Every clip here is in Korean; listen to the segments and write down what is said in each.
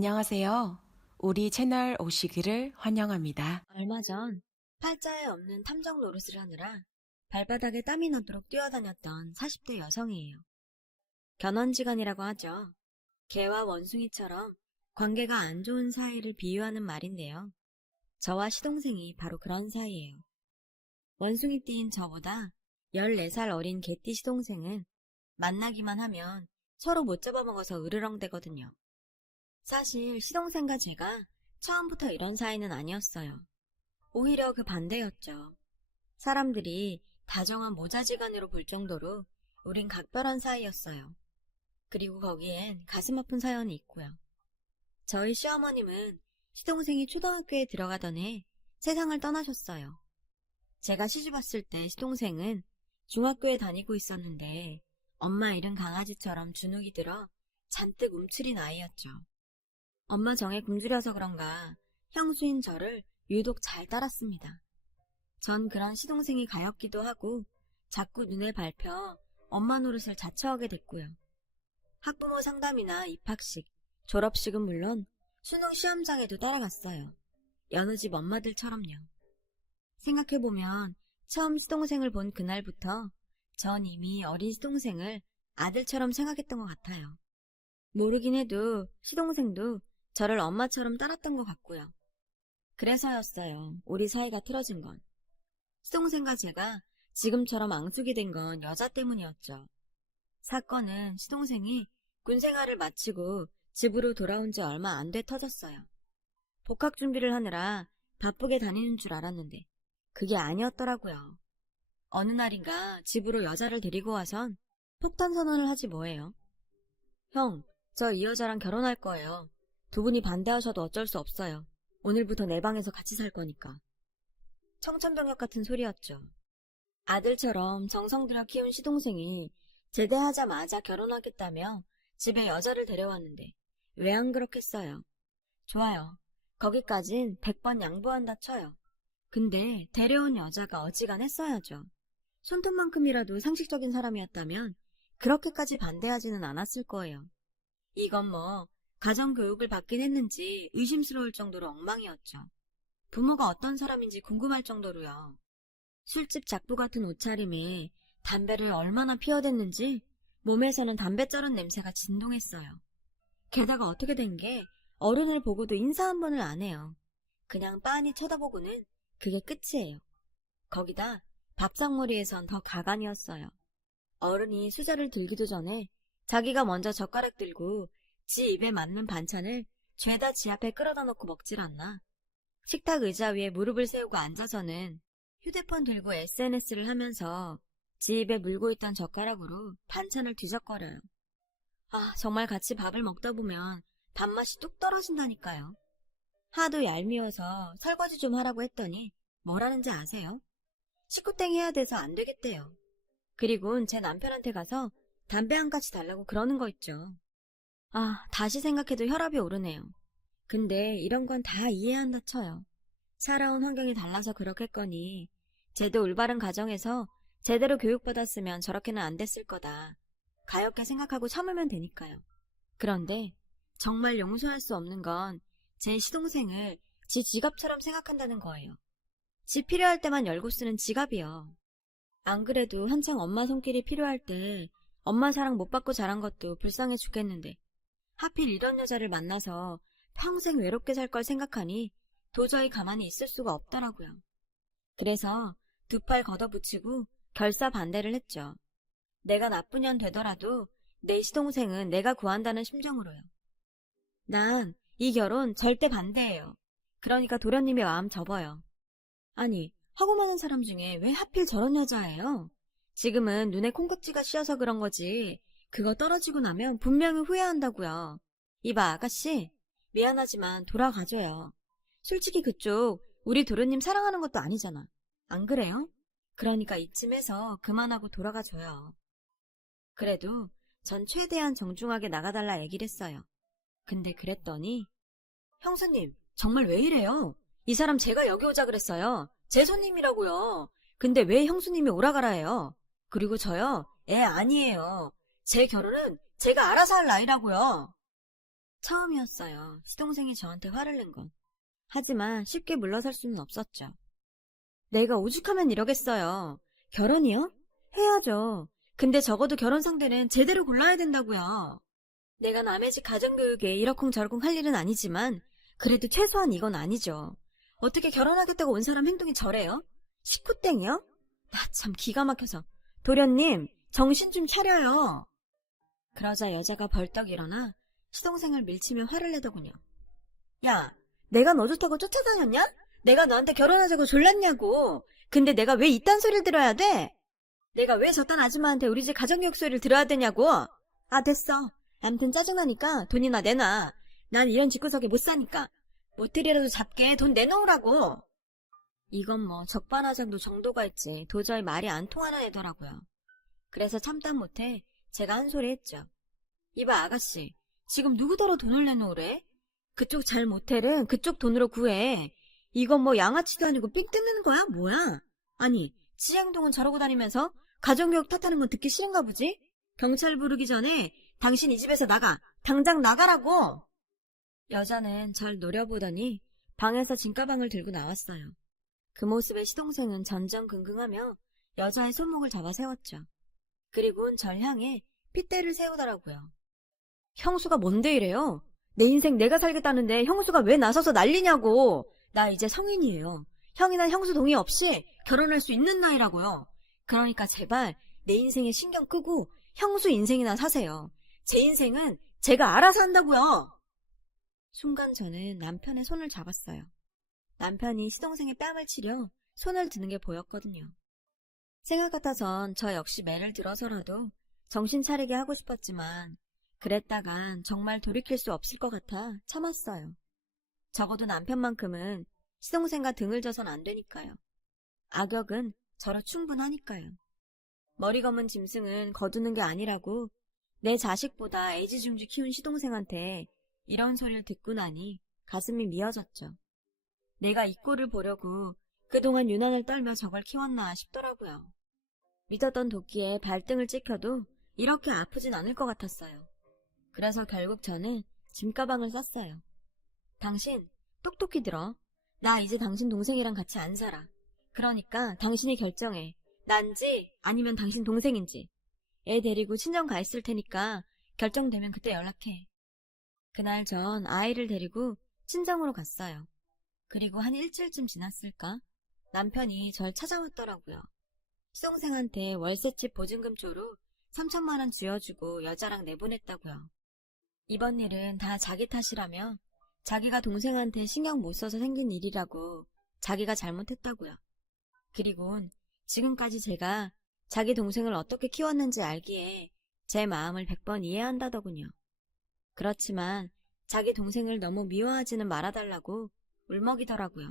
안녕하세요. 우리 채널 오시기를 환영합니다. 얼마 전 팔자에 없는 탐정 노릇을 하느라 발바닥에 땀이 나도록 뛰어다녔던 40대 여성이에요. 견원지간이라고 하죠. 개와 원숭이처럼 관계가 안 좋은 사이를 비유하는 말인데요. 저와 시동생이 바로 그런 사이예요. 원숭이띠인 저보다 14살 어린 개띠 시동생은 만나기만 하면 서로 못 잡아먹어서 으르렁대거든요. 사실 시동생과 제가 처음부터 이런 사이는 아니었어요. 오히려 그 반대였죠. 사람들이 다정한 모자지간으로 볼 정도로 우린 각별한 사이였어요. 그리고 거기엔 가슴 아픈 사연이 있고요. 저희 시어머님은 시동생이 초등학교에 들어가던 해 세상을 떠나셨어요. 제가 시집왔을 때 시동생은 중학교에 다니고 있었는데 엄마 잃은 강아지처럼 주눅이 들어 잔뜩 움츠린 아이였죠. 엄마 정에 굶주려서 그런가 형수인 저를 유독 잘 따랐습니다. 전 그런 시동생이 가엾기도 하고 자꾸 눈에 밟혀 엄마 노릇을 자처하게 됐고요. 학부모 상담이나 입학식, 졸업식은 물론 수능 시험장에도 따라갔어요. 여느 집 엄마들처럼요. 생각해보면 처음 시동생을 본 그날부터 전 이미 어린 시동생을 아들처럼 생각했던 것 같아요. 모르긴 해도 시동생도 저를 엄마처럼 따랐던 것 같고요. 그래서였어요. 우리 사이가 틀어진 건. 시동생과 제가 지금처럼 앙숙이 된 건 여자 때문이었죠. 사건은 시동생이 군생활을 마치고 집으로 돌아온 지 얼마 안 돼 터졌어요. 복학 준비를 하느라 바쁘게 다니는 줄 알았는데 그게 아니었더라고요. 어느 날인가 집으로 여자를 데리고 와선 폭탄 선언을 하지 뭐예요. 형, 저 이 여자랑 결혼할 거예요. 두 분이 반대하셔도 어쩔 수 없어요. 오늘부터 내 방에서 같이 살 거니까. 청천벽력 같은 소리였죠. 아들처럼 정성 들여 키운 시동생이 제대하자마자 결혼하겠다며 집에 여자를 데려왔는데 왜 안 그렇겠어요? 좋아요. 거기까진 100번 양보한다 쳐요. 근데 데려온 여자가 어지간했어야죠. 손톱만큼이라도 상식적인 사람이었다면 그렇게까지 반대하지는 않았을 거예요. 이건 뭐 가정교육을 받긴 했는지 의심스러울 정도로 엉망이었죠. 부모가 어떤 사람인지 궁금할 정도로요. 술집 작부 같은 옷차림에 담배를 얼마나 피워댔는지 몸에서는 담배 쩔은 냄새가 진동했어요. 게다가 어떻게 된 게 어른을 보고도 인사 한 번을 안 해요. 그냥 빤히 쳐다보고는 그게 끝이에요. 거기다 밥상머리에선 더 가관이었어요. 어른이 수저를 들기도 전에 자기가 먼저 젓가락 들고 지 입에 맞는 반찬을 죄다 지 앞에 끌어다 놓고 먹질 않나. 식탁 의자 위에 무릎을 세우고 앉아서는 휴대폰 들고 SNS를 하면서 지 입에 물고 있던 젓가락으로 반찬을 뒤적거려요. 아, 정말 같이 밥을 먹다 보면 밥맛이 뚝 떨어진다니까요. 하도 얄미워서 설거지 좀 하라고 했더니 뭐라는지 아세요? 식구땡 해야 돼서 안 되겠대요. 그리고는 제 남편한테 가서 담배 한 가지 달라고 그러는 거 있죠. 아, 다시 생각해도 혈압이 오르네요. 근데 이런 건 다 이해한다 쳐요. 살아온 환경이 달라서 그렇겠거니 쟤도 올바른 가정에서 제대로 교육받았으면 저렇게는 안 됐을 거다. 가엾게 생각하고 참으면 되니까요. 그런데 정말 용서할 수 없는 건 제 시동생을 지 지갑처럼 생각한다는 거예요. 지 필요할 때만 열고 쓰는 지갑이요. 안 그래도 한창 엄마 손길이 필요할 때 엄마 사랑 못 받고 자란 것도 불쌍해 죽겠는데 하필 이런 여자를 만나서 평생 외롭게 살 걸 생각하니 도저히 가만히 있을 수가 없더라고요. 그래서 두 팔 걷어붙이고 결사 반대를 했죠. 내가 나쁜 년 되더라도 내 시동생은 내가 구한다는 심정으로요. 난 이 결혼 절대 반대예요. 그러니까 도련님의 마음 접어요. 아니, 하고 많은 사람 중에 왜 하필 저런 여자예요? 지금은 눈에 콩깍지가 씌어서 그런 거지. 그거 떨어지고 나면 분명히 후회한다고요. 이봐, 아가씨. 미안하지만 돌아가줘요. 솔직히 그쪽 우리 도련님 사랑하는 것도 아니잖아. 안 그래요? 그러니까 이쯤에서 그만하고 돌아가줘요. 그래도 전 최대한 정중하게 나가달라 얘기를 했어요. 근데 그랬더니 형수님, 정말 왜 이래요? 이 사람 제가 여기 오자 그랬어요. 제 손님이라고요. 근데 왜 형수님이 오라가라 해요? 그리고 저요, 애 아니에요. 제 결혼은 제가 알아서 할 나이라고요. 처음이었어요. 시동생이 저한테 화를 낸 건. 하지만 쉽게 물러설 수는 없었죠. 내가 오죽하면 이러겠어요. 결혼이요? 해야죠. 근데 적어도 결혼 상대는 제대로 골라야 된다고요. 내가 남의 집 가정교육에 이러쿵저러쿵 할 일은 아니지만 그래도 최소한 이건 아니죠. 어떻게 결혼하겠다고 온 사람 행동이 저래요? 식구땡이요? 나 참 기가 막혀서. 도련님, 정신 좀 차려요. 그러자 여자가 벌떡 일어나 시동생을 밀치며 화를 내더군요. 야, 내가 너 좋다고 쫓아다녔냐? 내가 너한테 결혼하자고 졸랐냐고. 근데 내가 왜 이딴 소리를 들어야 돼? 내가 왜 저딴 아줌마한테 우리 집 가정교육 소리를 들어야 되냐고. 아, 됐어. 암튼 짜증나니까 돈이나 내놔. 난 이런 집구석에 못 사니까 모텔이라도 잡게 돈 내놓으라고. 이건 뭐 적반하장도 정도가 있지 도저히 말이 안 통하는 애더라고요. 그래서 참다 못해 제가 한 소리 했죠. 이봐 아가씨, 지금 누구더러 돈을 내놓으래? 그쪽 잘 모텔은 그쪽 돈으로 구해. 이건 뭐 양아치도 아니고 삥 뜯는 거야? 뭐야? 아니, 지 행동은 저러고 다니면서 가정교육 탓하는 건 듣기 싫은가 보지? 경찰 부르기 전에 당신 이 집에서 나가. 당장 나가라고. 여자는 절 노려보더니 방에서 진가방을 들고 나왔어요. 그 모습에 시동생은 전전긍긍하며 여자의 손목을 잡아 세웠죠. 그리고는 절 향해 핏대를 세우더라고요. 형수가 뭔데 이래요? 내 인생 내가 살겠다는데 형수가 왜 나서서 난리냐고. 나 이제 성인이에요. 형이나 형수 동의 없이 결혼할 수 있는 나이라고요. 그러니까 제발 내 인생에 신경 끄고 형수 인생이나 사세요. 제 인생은 제가 알아서 한다고요. 순간 저는 남편의 손을 잡았어요. 남편이 시동생의 뺨을 치려 손을 드는 게 보였거든요. 생각 같아선 저 역시 매를 들어서라도 정신 차리게 하고 싶었지만 그랬다간 정말 돌이킬 수 없을 것 같아 참았어요. 적어도 남편만큼은 시동생과 등을 져선 안 되니까요. 악역은 저로 충분하니까요. 머리 검은 짐승은 거두는 게 아니라고 내 자식보다 애지중지 키운 시동생한테 이런 소리를 듣고 나니 가슴이 미어졌죠. 내가 이 꼴을 보려고 그동안 유난을 떨며 저걸 키웠나 싶더라고요. 믿었던 도끼에 발등을 찍혀도 이렇게 아프진 않을 것 같았어요. 그래서 결국 저는 짐가방을 쌌어요. 당신 똑똑히 들어. 나 이제 당신 동생이랑 같이 안 살아. 그러니까 당신이 결정해. 난지 아니면 당신 동생인지. 애 데리고 친정 가 있을 테니까 결정되면 그때 연락해. 그날 전 아이를 데리고 친정으로 갔어요. 그리고 한 일주일쯤 지났을까? 남편이 절 찾아왔더라고요. 시동생한테 월세집 보증금초로 3천만 원 쥐어주고 여자랑 내보냈다고요. 이번 일은 다 자기 탓이라며 자기가 동생한테 신경 못 써서 생긴 일이라고 자기가 잘못했다고요. 그리곤 지금까지 제가 자기 동생을 어떻게 키웠는지 알기에 제 마음을 100번 이해한다더군요. 그렇지만 자기 동생을 너무 미워하지는 말아달라고 울먹이더라고요.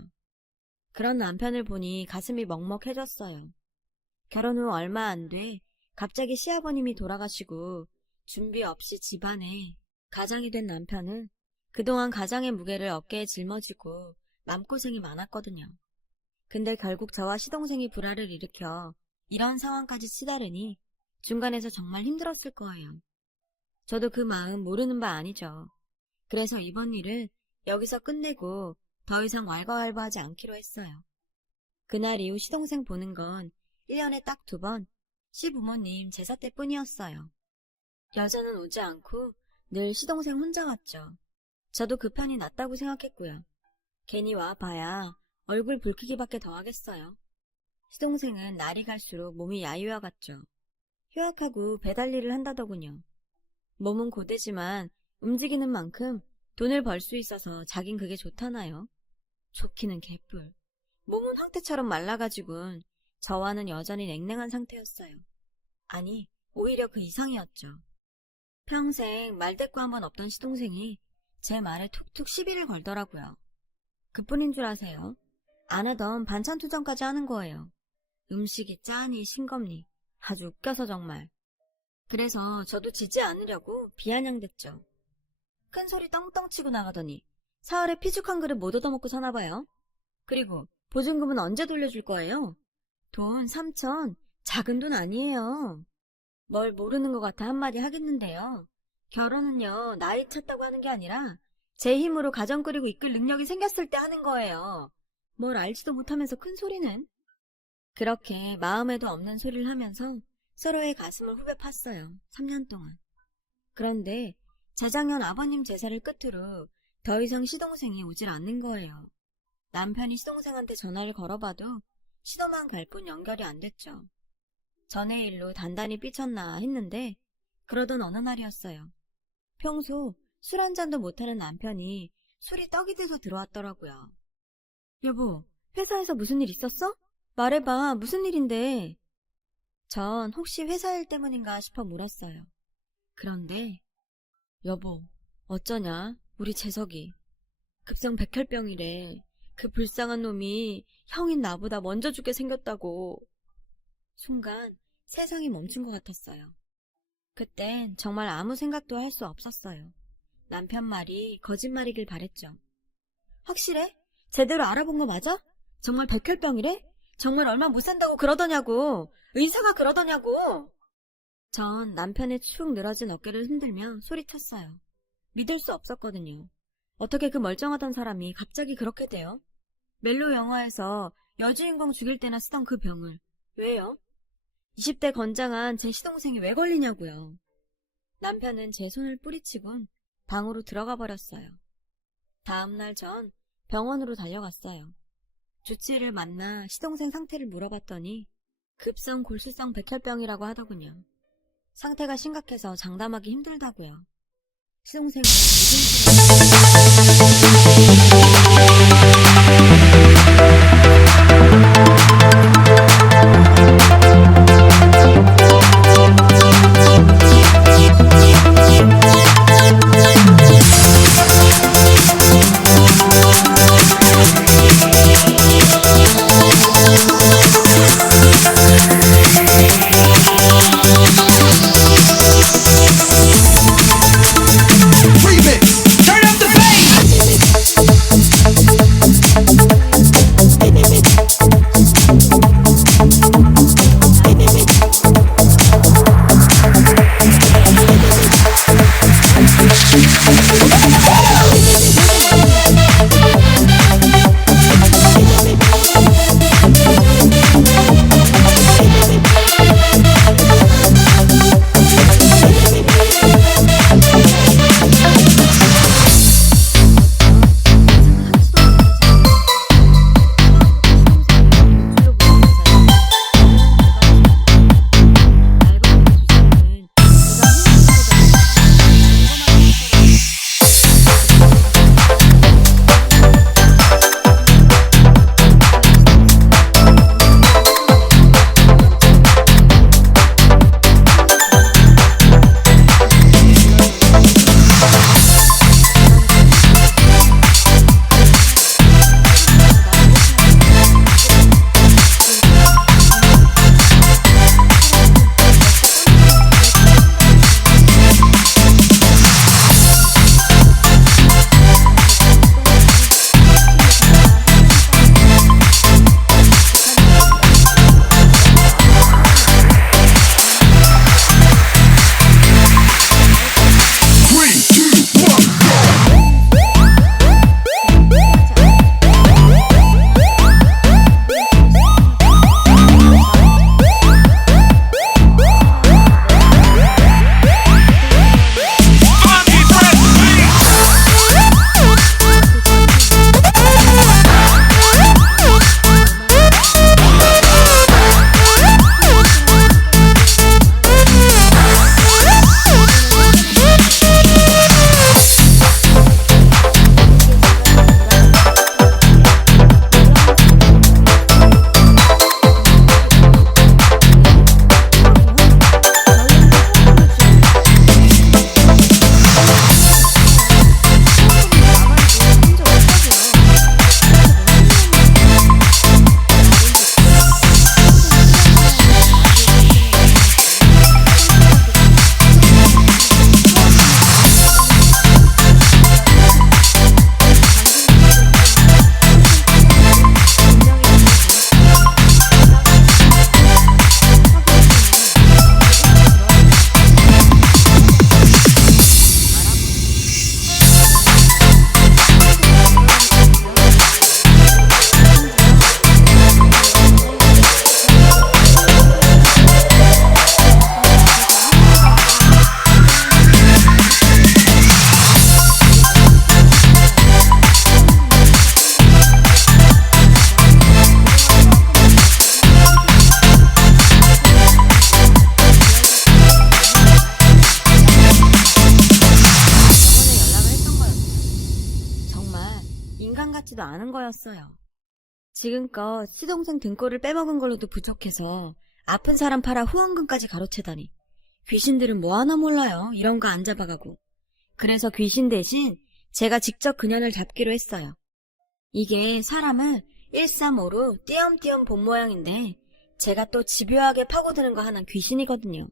그런 남편을 보니 가슴이 먹먹해졌어요. 결혼 후 얼마 안 돼 갑자기 시아버님이 돌아가시고 준비 없이 집안에 가장이 된 남편은 그동안 가장의 무게를 어깨에 짊어지고 맘고생이 많았거든요. 근데 결국 저와 시동생이 불화를 일으켜 이런 상황까지 치다르니 중간에서 정말 힘들었을 거예요. 저도 그 마음 모르는 바 아니죠. 그래서 이번 일은 여기서 끝내고 더 이상 왈가왈부하지 않기로 했어요. 그날 이후 시동생 보는 건 1년에 딱 2번 시부모님 제사 때뿐이었어요. 여자는 오지 않고 늘 시동생 혼자 왔죠. 저도 그 편이 낫다고 생각했고요. 괜히 와봐야 얼굴 붉히기밖에 더 하겠어요. 시동생은 날이 갈수록 몸이 야유어갔죠. 휴학하고 배달 일을 한다더군요. 몸은 고되지만 움직이는 만큼 돈을 벌 수 있어서 자긴 그게 좋다나요? 좋기는 개뿔. 몸은 황태처럼 말라가지고는 저와는 여전히 냉랭한 상태였어요. 아니, 오히려 그 이상이었죠. 평생 말대꾸 한 번 없던 시동생이 제 말에 툭툭 시비를 걸더라고요. 그뿐인 줄 아세요? 안 하던 반찬 투정까지 하는 거예요. 음식이 짜니 싱겁니 아주 웃겨서 정말. 그래서 저도 지지 않으려고 비아냥댔죠. 큰 소리 떵떵 치고 나가더니 사흘에 피죽 한 그릇 못 얻어먹고 사나봐요. 그리고 보증금은 언제 돌려줄 거예요? 돈 3천, 작은 돈 아니에요. 뭘 모르는 것 같아 한마디 하겠는데요. 결혼은요, 나이 찼다고 하는 게 아니라 제 힘으로 가정 꾸리고 이끌 능력이 생겼을 때 하는 거예요. 뭘 알지도 못하면서 큰 소리는. 그렇게 마음에도 없는 소리를 하면서 서로의 가슴을 후벼 팠어요. 3년 동안. 그런데 재작년 아버님 제사를 끝으로 더 이상 시동생이 오질 않는 거예요. 남편이 시동생한테 전화를 걸어봐도 시도만 갈 뿐 연결이 안 됐죠. 전의 일로 단단히 삐쳤나 했는데 그러던 어느 날이었어요. 평소 술 한 잔도 못하는 남편이 술이 떡이 돼서 들어왔더라고요. 여보, 회사에서 무슨 일 있었어? 말해봐, 무슨 일인데? 전 혹시 회사 일 때문인가 싶어 물었어요. 그런데 여보, 어쩌냐? 우리 재석이. 급성 백혈병이래. 그 불쌍한 놈이 형인 나보다 먼저 죽게 생겼다고. 순간 세상이 멈춘 것 같았어요. 그땐 정말 아무 생각도 할 수 없었어요. 남편 말이 거짓말이길 바랬죠. 확실해? 제대로 알아본 거 맞아? 정말 백혈병이래? 정말 얼마 못 산다고 그러더냐고. 의사가 그러더냐고. 전 남편의 축 늘어진 어깨를 흔들며 소리쳤어요. 믿을 수 없었거든요. 어떻게 그 멀쩡하던 사람이 갑자기 그렇게 돼요? 멜로 영화에서 여주인공 죽일 때나 쓰던 그 병을. 왜요? 20대 건장한 제 시동생이 왜 걸리냐고요. 남편은 제 손을 뿌리치곤 방으로 들어가 버렸어요. 다음날 전 병원으로 달려갔어요. 주치의를 만나 시동생 상태를 물어봤더니 급성 골수성 백혈병이라고 하더군요. 상태가 심각해서 장담하기 힘들다고요. 시동생은 Remix. Turn up 인간 같지도 않은 거였어요. 지금껏 시동생 등골을 빼먹은 걸로도 부족해서 아픈 사람 팔아 후원금까지 가로채다니. 귀신들은 뭐 하나 몰라요. 이런 거 안 잡아가고. 그래서 귀신 대신 제가 직접 그년을 잡기로 했어요. 이게 사람을 135로 띄엄띄엄 본 모양인데 제가 또 집요하게 파고드는 거 하나 귀신이거든요.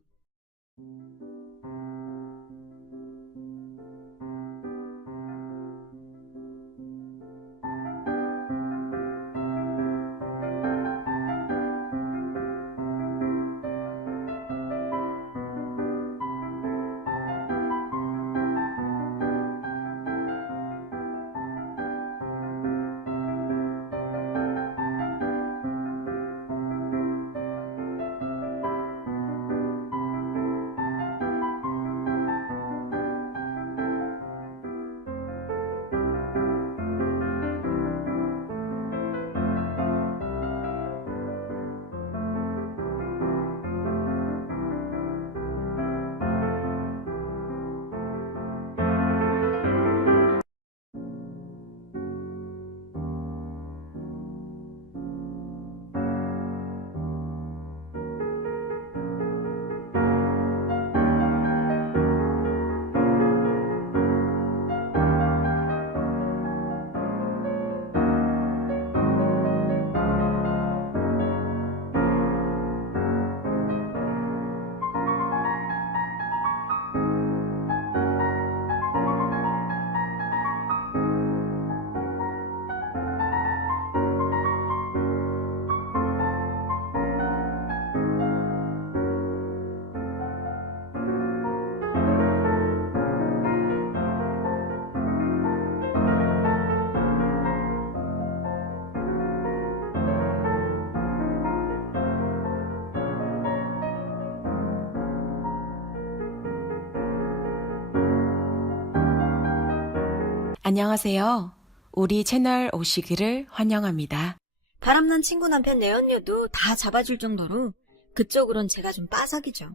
안녕하세요. 우리 채널 오시기를 환영합니다. 바람난 친구 남편 내언녀도 다 잡아줄 정도로 그쪽으론 제가 좀 빠삭이죠.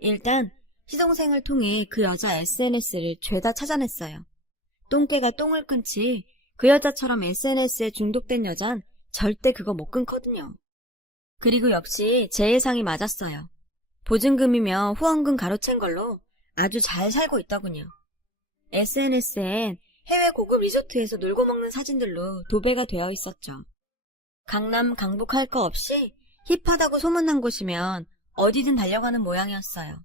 일단 시동생을 통해 그 여자 SNS를 죄다 찾아냈어요. 똥개가 똥을 끊지 그 여자처럼 SNS에 중독된 여잔 절대 그거 못 끊거든요. 그리고 역시 제 예상이 맞았어요. 보증금이며 후원금 가로챈 걸로 아주 잘 살고 있더군요. SNS엔 해외 고급 리조트에서 놀고 먹는 사진들로 도배가 되어 있었죠. 강남 강북할 거 없이 힙하다고 소문난 곳이면 어디든 달려가는 모양이었어요.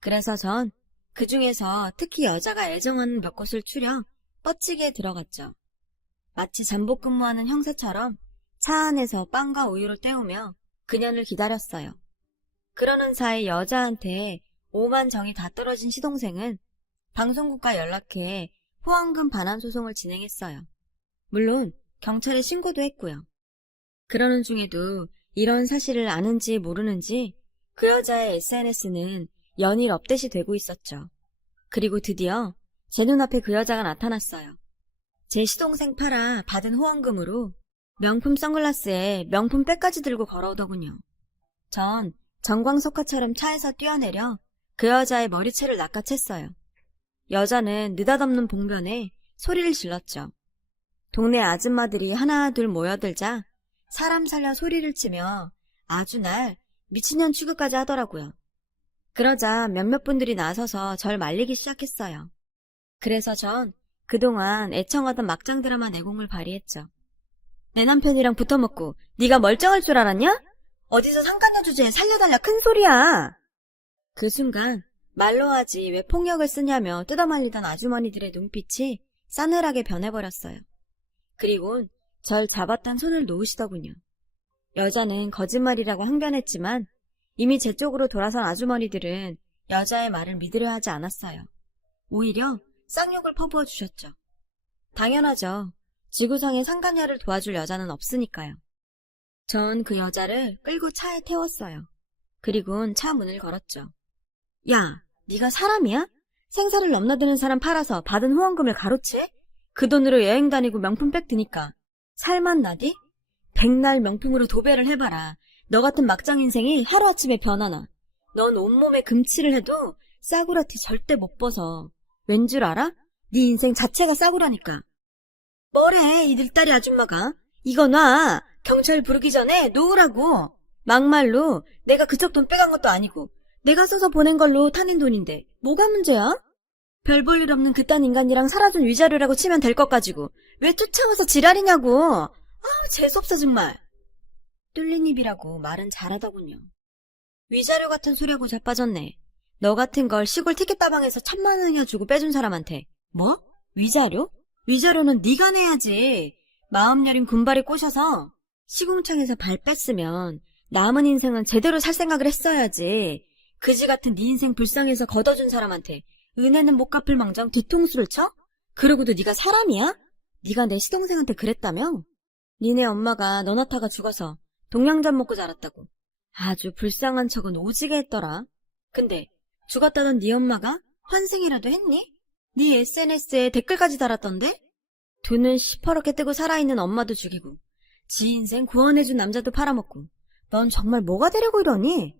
그래서 전 그 중에서 특히 여자가 애정하는 몇 곳을 추려 뻗치게 들어갔죠. 마치 잠복 근무하는 형사처럼 차 안에서 빵과 우유를 때우며 그년을 기다렸어요. 그러는 사이 여자한테 오만 정이 다 떨어진 시동생은 방송국과 연락해 후원금 반환 소송을 진행했어요. 물론 경찰에 신고도 했고요. 그러는 중에도 이런 사실을 아는지 모르는지 그 여자의 SNS는 연일 업데이트 되고 있었죠. 그리고 드디어 제 눈앞에 그 여자가 나타났어요. 제 시동생 팔아 받은 후원금으로 명품 선글라스에 명품 백까지 들고 걸어오더군요. 전 정광석화처럼 차에서 뛰어내려 그 여자의 머리채를 낚아챘어요. 여자는 느닷없는 봉변에 소리를 질렀죠. 동네 아줌마들이 하나 둘 모여들자 사람 살려 소리를 치며 아주 날 미친년 취급까지 하더라고요. 그러자 몇몇 분들이 나서서 절 말리기 시작했어요. 그래서 전 그동안 애청하던 막장 드라마 내공을 발휘했죠. 내 남편이랑 붙어먹고 네가 멀쩡할 줄 알았냐? 어디서 상간녀 주제에 살려달라 큰 소리야. 그 순간 말로 하지 왜 폭력을 쓰냐며 뜯어말리던 아주머니들의 눈빛이 싸늘하게 변해버렸어요. 그리곤 절 잡았던 손을 놓으시더군요. 여자는 거짓말이라고 항변했지만 이미 제 쪽으로 돌아선 아주머니들은 여자의 말을 믿으려 하지 않았어요. 오히려 쌍욕을 퍼부어 주셨죠. 당연하죠. 지구상에 상간녀를 도와줄 여자는 없으니까요. 전 그 여자를 끌고 차에 태웠어요. 그리곤 차 문을 걸었죠. 야, 네가 사람이야? 생사를 넘나드는 사람 팔아서 받은 후원금을 가로채? 그 돈으로 여행 다니고 명품백 드니까 살만 나디? 백날 명품으로 도배를 해봐라. 너 같은 막장 인생이 하루아침에 변하나. 넌 온몸에 금칠을 해도 싸구라티 절대 못 벗어. 왠 줄 알아? 네 인생 자체가 싸구라니까. 뭐래, 이 늙다리 아줌마가. 이거 놔. 경찰 부르기 전에 놓으라고. 막말로 내가 그쪽 돈 빼간 것도 아니고 내가 써서 보낸 걸로 타낸 돈인데 뭐가 문제야? 별 볼 일 없는 그딴 인간이랑 살아준 위자료라고 치면 될 것 가지고 왜 쫓아와서 지랄이냐고. 재수없어 정말. 뚫린 입이라고 말은 잘하더군요. 위자료 같은 소리하고 자빠졌네. 너 같은 걸 시골 티켓다방에서 1,000만 원이나 주고 빼준 사람한테 뭐? 위자료? 위자료는 네가 내야지. 마음 여린 군발이 꼬셔서 시궁창에서 발 뺐으면 남은 인생은 제대로 살 생각을 했어야지. 그지 같은 네 인생 불쌍해서 걷어준 사람한테 은혜는 못 갚을 망정 뒤통수를 쳐? 그러고도 네가 사람이야? 네가 내 시동생한테 그랬다며? 니네 엄마가 너나 타가 죽어서 동양전 먹고 자랐다고. 아주 불쌍한 척은 오지게 했더라. 근데 죽었다던 네 엄마가 환생이라도 했니? 네 SNS에 댓글까지 달았던데? 돈은 시퍼렇게 뜨고 살아있는 엄마도 죽이고 지 인생 구원해준 남자도 팔아먹고 넌 정말 뭐가 되려고 이러니?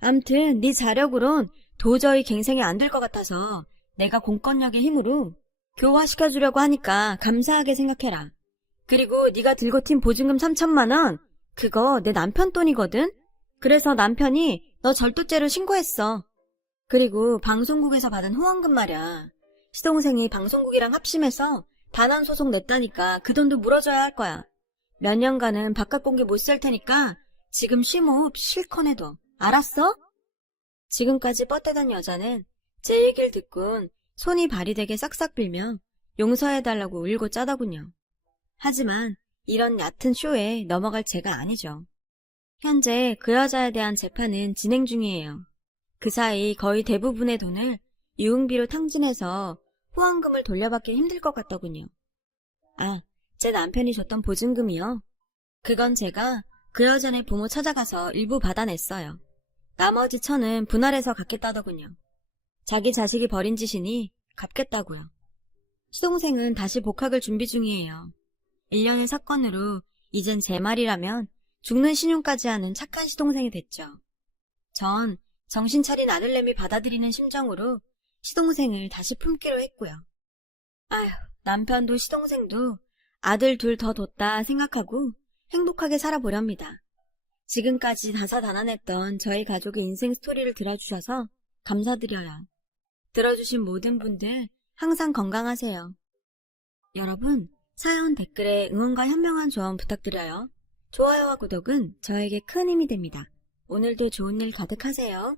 암튼 네 자력으론 도저히 갱생이 안 될 것 같아서 내가 공권력의 힘으로 교화시켜주려고 하니까 감사하게 생각해라. 그리고 네가 들고 튄 보증금 3,000만 원 그거 내 남편 돈이거든? 그래서 남편이 너 절도죄로 신고했어. 그리고 방송국에서 받은 후원금 말이야. 시동생이 방송국이랑 합심해서 반환 소송 냈다니까 그 돈도 물어줘야 할 거야. 몇 년간은 바깥 공기 못 쓸 테니까 지금 쉼호흡 실컷 해둬. 알았어? 지금까지 뻗대던 여자는 제 얘기를 듣곤 손이 발이 되게 싹싹 빌며 용서해달라고 울고 짜더군요. 하지만 이런 얕은 쇼에 넘어갈 제가 아니죠. 현재 그 여자에 대한 재판은 진행 중이에요. 그 사이 거의 대부분의 돈을 유흥비로 탕진해서 후원금을 돌려받기 힘들 것 같더군요. 제 남편이 줬던 보증금이요. 그건 제가 그 여자네 부모 찾아가서 일부 받아냈어요. 나머지 1,000은 분할해서 갚겠다더군요. 자기 자식이 벌인 짓이니 갚겠다고요. 시동생은 다시 복학을 준비 중이에요. 1년의 사건으로 이젠 제 말이라면 죽는 신용까지 하는 착한 시동생이 됐죠. 전 정신 차린 아들내미 받아들이는 심정으로 시동생을 다시 품기로 했고요. 남편도 시동생도 아들 둘 더 뒀다 생각하고 행복하게 살아보렵니다. 지금까지 다사다난했던 저희 가족의 인생 스토리를 들어주셔서 감사드려요. 들어주신 모든 분들 항상 건강하세요. 여러분, 사연 댓글에 응원과 현명한 조언 부탁드려요. 좋아요와 구독은 저에게 큰 힘이 됩니다. 오늘도 좋은 일 가득하세요.